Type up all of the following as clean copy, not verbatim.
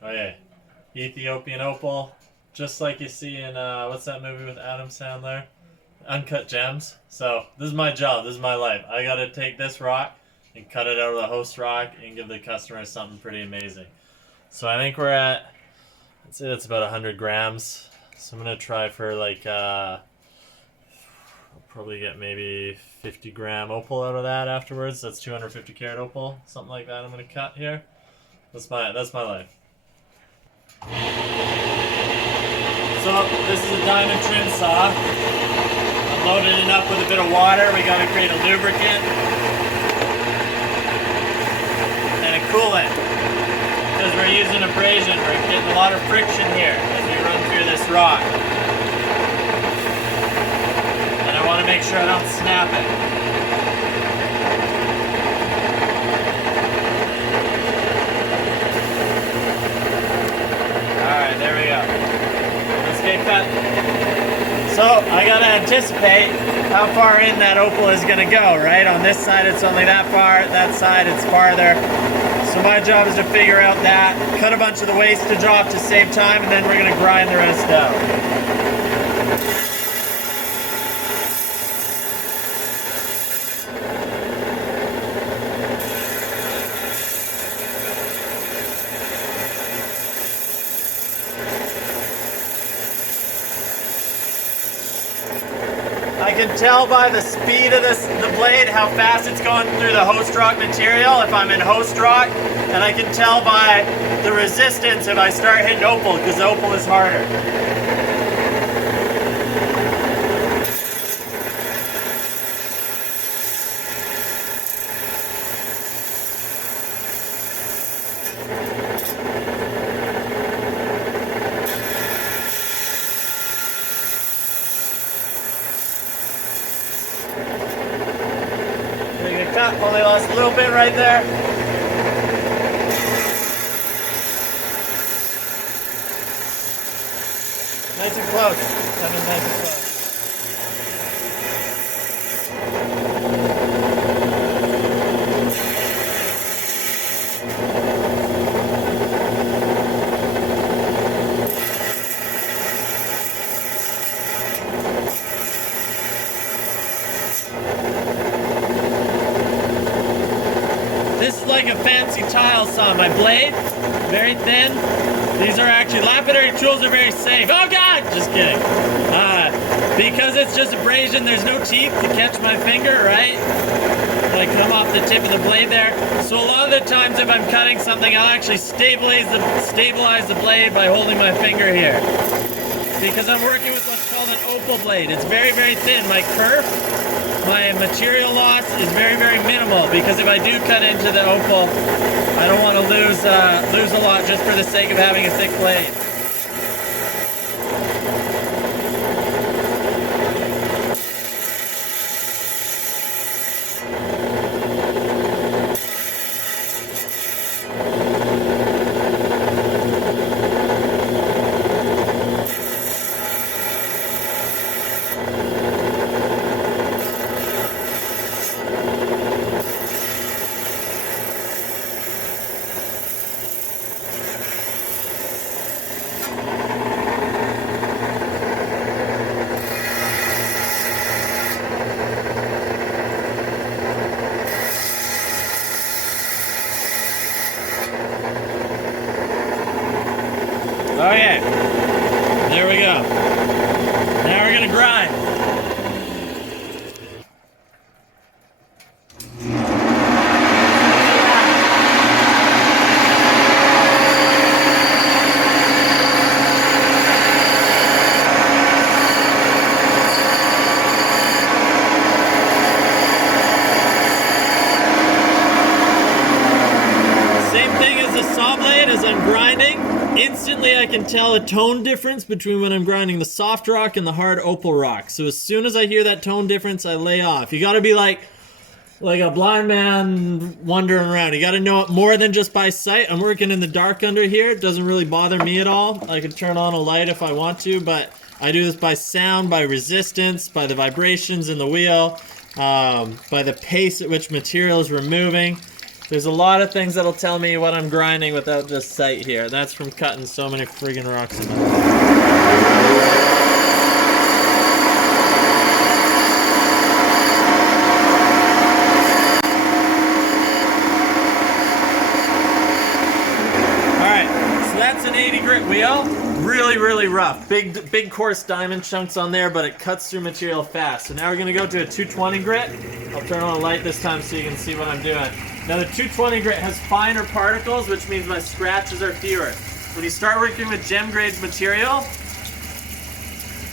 Okay, Ethiopian Opal, just like you see in what's that movie with Adam Sandler? Uncut Gems. So this is my job. This is my life. I gotta take this rock and cut it out of the host rock and give the customer something pretty amazing. So I think we're at, I'd say that's about 100 grams. So I'm gonna try for like I'll probably get maybe 50-gram opal out of that afterwards. That's 250 karat opal, something like that. I'm gonna cut here. That's my life. So this is a diamond trim saw. I'm loading it up with a bit of water. We gotta create a lubricant and a coolant because we're using abrasion. We're getting a lot of friction here as we run through this rock, and I want to make sure I don't snap it. Alright, there we go. Let's get cut. So, I gotta anticipate how far in that opal is gonna go, right? On this side it's only that far, that side it's farther. So my job is to figure out that, cut a bunch of the wastage off to save time, and then we're gonna grind the rest out. I can tell by the speed of the blade how fast it's going through the host rock material if I'm in host rock, and I can tell by the resistance if I start hitting opal, because opal is harder. Only lost a little bit right there. Nice and close. That was nice and close. This is like a fancy tile saw. My blade, very thin. These are actually, lapidary tools are very safe. Oh God, just kidding. Because it's just abrasion, there's no teeth to catch my finger, right? Like come off the tip of the blade there. So a lot of the times if I'm cutting something, I'll actually stabilize the blade by holding my finger here. Because I'm working with what's called an opal blade. It's very, very thin. My kerf, my material loss is very, very minimal, because if I do cut into the opal, I don't want to lose a lot just for the sake of having a thick blade. Okay, there we go. Now we're gonna grind. Same thing as the saw blade as I'm grinding. Instantly I can tell a tone difference between when I'm grinding the soft rock and the hard opal rock. So as soon as I hear that tone difference, I lay off. You gotta be like a blind man wandering around. You gotta know it more than just by sight. I'm working in the dark under here. It doesn't really bother me at all. I can turn on a light if I want to, but I do this by sound, by resistance, by the vibrations in the wheel, by the pace at which material is removing. There's a lot of things that'll tell me what I'm grinding without just sight here. That's from cutting so many friggin' rocks in my life. Wheel, really rough. Big coarse diamond chunks on there, but it cuts through material fast. So now we're gonna go to a 220 grit. I'll turn on a light this time so you can see what I'm doing. Now the 220 grit has finer particles, which means my scratches are fewer. When you start working with gem grade material,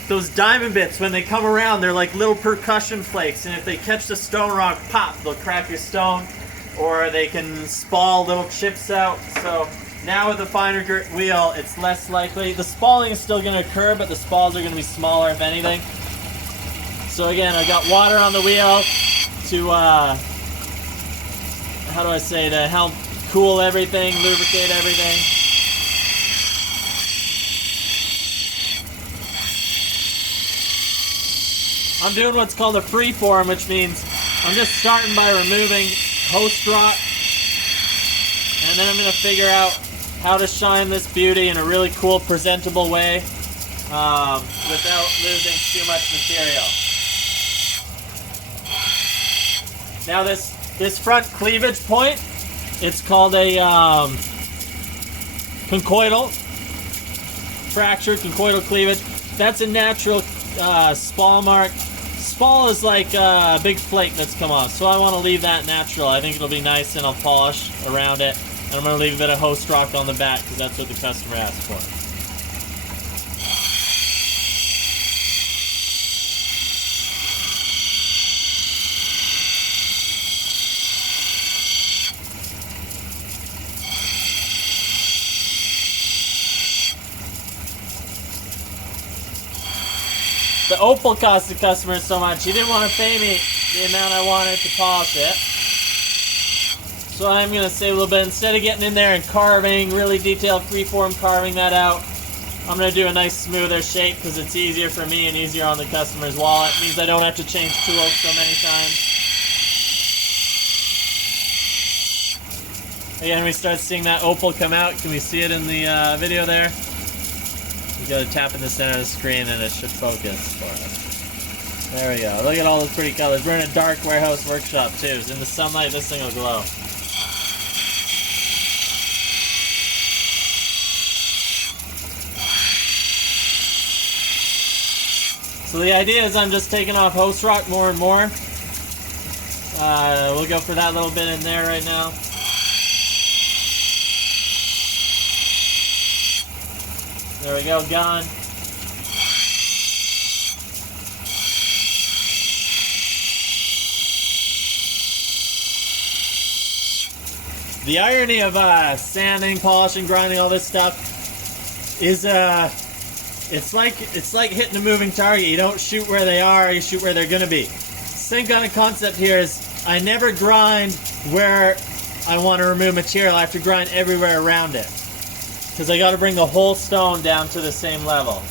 those diamond bits, when they come around, they're like little percussion flakes, and if they catch the stone rock, pop, they'll crack your stone, or they can spall little chips out. So now with the finer grit wheel, it's less likely. The spalling is still going to occur, but the spalls are going to be smaller, if anything. So again, I got water on the wheel to, how do I say, to help cool everything, lubricate everything. I'm doing what's called a freeform, which means I'm just starting by removing host rock, and then I'm going to figure out how to shine this beauty in a really cool, presentable way without losing too much material. Now this front cleavage point, it's called a conchoidal, fractured conchoidal cleavage. That's a natural spall mark. Spall is like a big flake that's come off, so I want to leave that natural. I think it'll be nice, and I'll polish around it. And I'm going to leave a bit of host rock on the back because that's what the customer asked for. The opal cost the customer so much, he didn't want to pay me the amount I wanted to polish it. So I'm going to save a little bit. Instead of getting in there and carving, really detailed freeform carving that out, I'm going to do a nice smoother shape because it's easier for me and easier on the customer's wallet. It means I don't have to change tools so many times. Again, we start seeing that opal come out. Can we see it in the video there? You got to tap in the center of the screen and it should focus for us. There we go. Look at all those pretty colors. We're in a dark warehouse workshop too. So in the sunlight, this thing will glow. So the idea is I'm just taking off host rock more and more. We'll go for that little bit in there right now. There we go, gone. The irony of sanding, polishing, grinding, all this stuff is it's like hitting a moving target. You don't shoot where they are, you shoot where they're gonna be. Same kind of concept here is I never grind where I want to remove material. I have to grind everywhere around it, because I got to bring the whole stone down to the same level.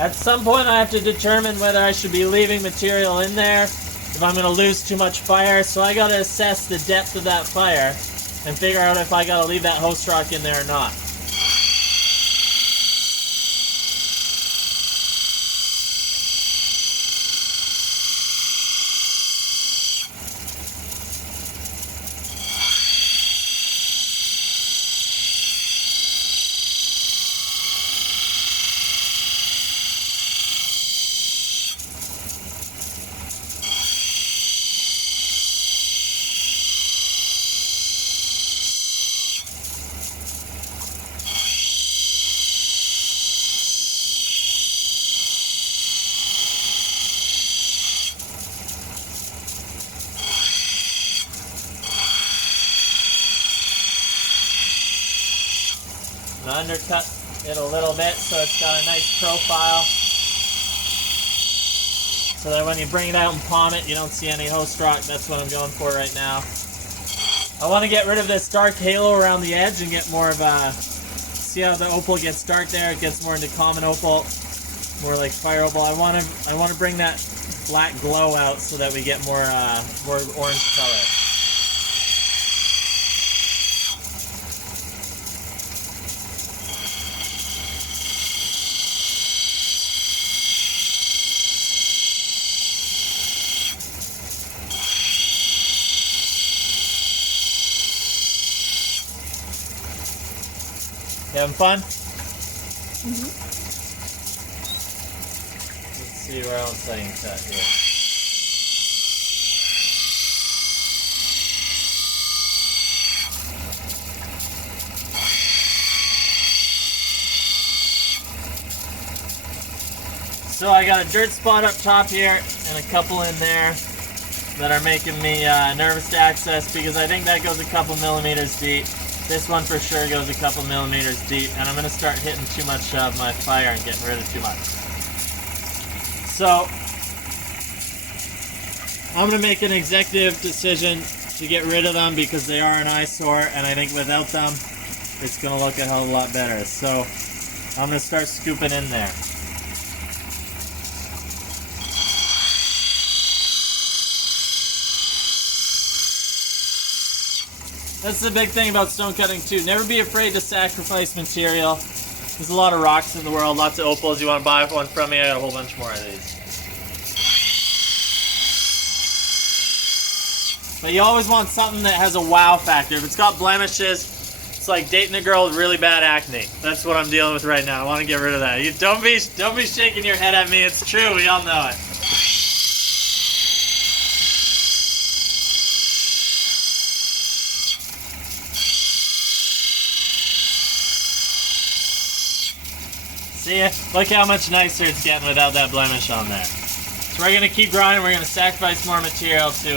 At some point I have to determine whether I should be leaving material in there, if I'm going to lose too much fire, so I got to assess the depth of that fire and figure out if I got to leave that host rock in there or not. Undercut it a little bit so it's got a nice profile. so that when you bring it out and palm it, you don't see any host rock. That's what I'm going for right now. I want to get rid of this dark halo around the edge and get more of a, see how the opal gets dark there? It gets more into common opal, more like fire opal. I want to bring that black glow out so that we get more orange color. You having fun? Mm-hmm. Let's see where else I can cut here. So I got a dirt spot up top here and a couple in there that are making me nervous to access because I think that goes a couple millimeters deep. This one for sure goes a couple millimeters deep, and I'm going to start hitting too much of my fire and getting rid of too much. So, I'm going to make an executive decision to get rid of them because they are an eyesore, and I think without them, it's going to look a hell of a lot better. So, I'm going to start scooping in there. That's the big thing about stone cutting too. Never be afraid to sacrifice material. There's a lot of rocks in the world, lots of opals. You want to buy one from me? I got a whole bunch more of these. But you always want something that has a wow factor. If it's got blemishes, it's like dating a girl with really bad acne. That's what I'm dealing with right now. I want to get rid of that. You don't be shaking your head at me. It's true. We all know it. See, look how much nicer it's getting without that blemish on there. So we're going to keep grinding. We're going to sacrifice more material to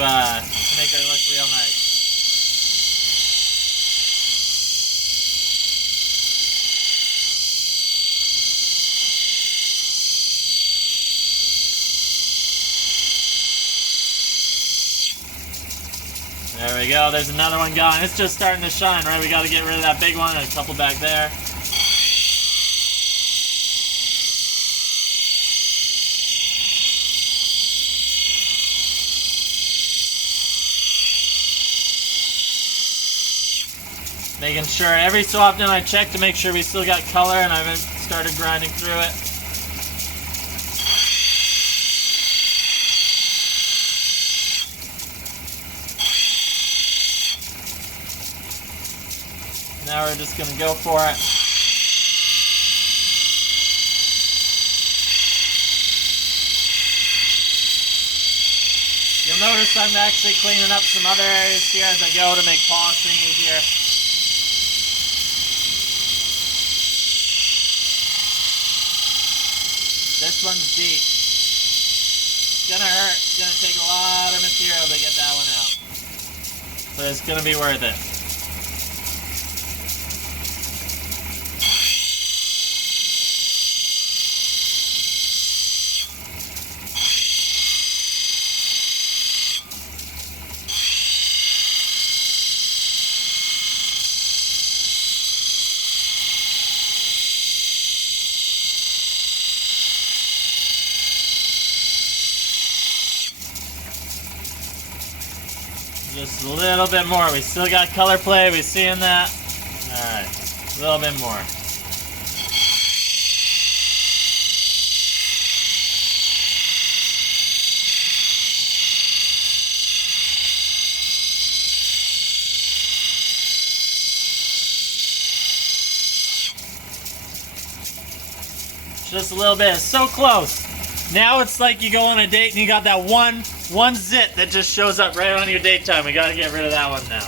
make it look real nice. There we go. There's another one gone. It's just starting to shine, right? We got to get rid of that big one and a couple back there. Making sure every so often I check to make sure we still got color and I haven't started grinding through it. Now we're just going to go for it. You'll notice I'm actually cleaning up some other areas here as I go to make polishing easier. This one's deep. It's gonna hurt. It's gonna take a lot of material to get that one out. But it's gonna be worth it. Just a little bit more. We still got color play. We seeing that? Alright. A little bit more. Just a little bit. It's so close. Now it's like you go on a date and you got that one zit that just shows up right on your date time. We gotta get rid of that one now.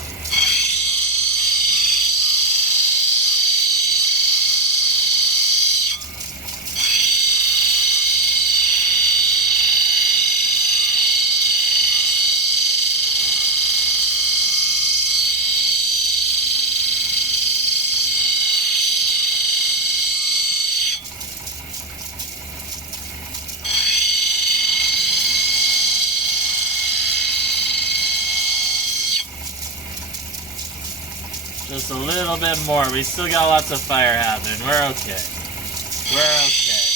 Just a little bit more. We still got lots of fire happening. We're okay. We're okay.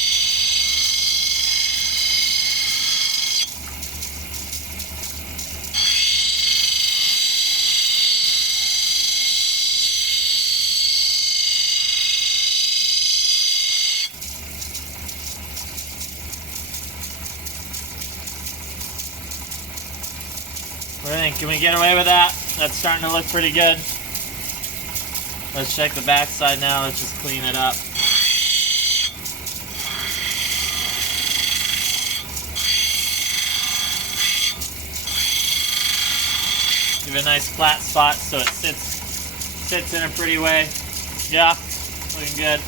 What do you think? Can we get away with that? That's starting to look pretty good. Let's check the back side now. Let's just clean it up. Give it a nice flat spot so it sits in a pretty way. Yeah, looking good.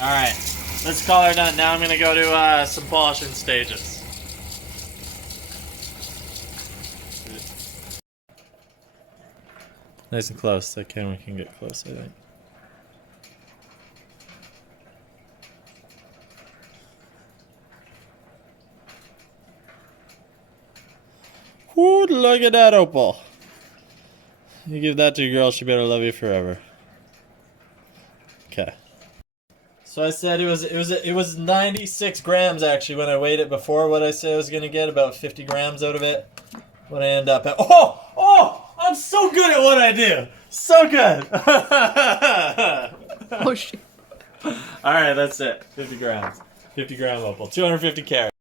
Alright, let's call her done. Now I'm going to go to some polishing stages. Nice and close. We can get close, I think. Ooh, look at that opal. You give that to your girl, she better love you forever. Okay. So I said it was 96 grams actually when I weighed it before. What I said I was gonna get, about 50 grams out of it. What I end up at. Oh! I'm so good at what I do. So good. Oh shit. All right, that's it. 50 grams. 50 gram opal. 250 carats.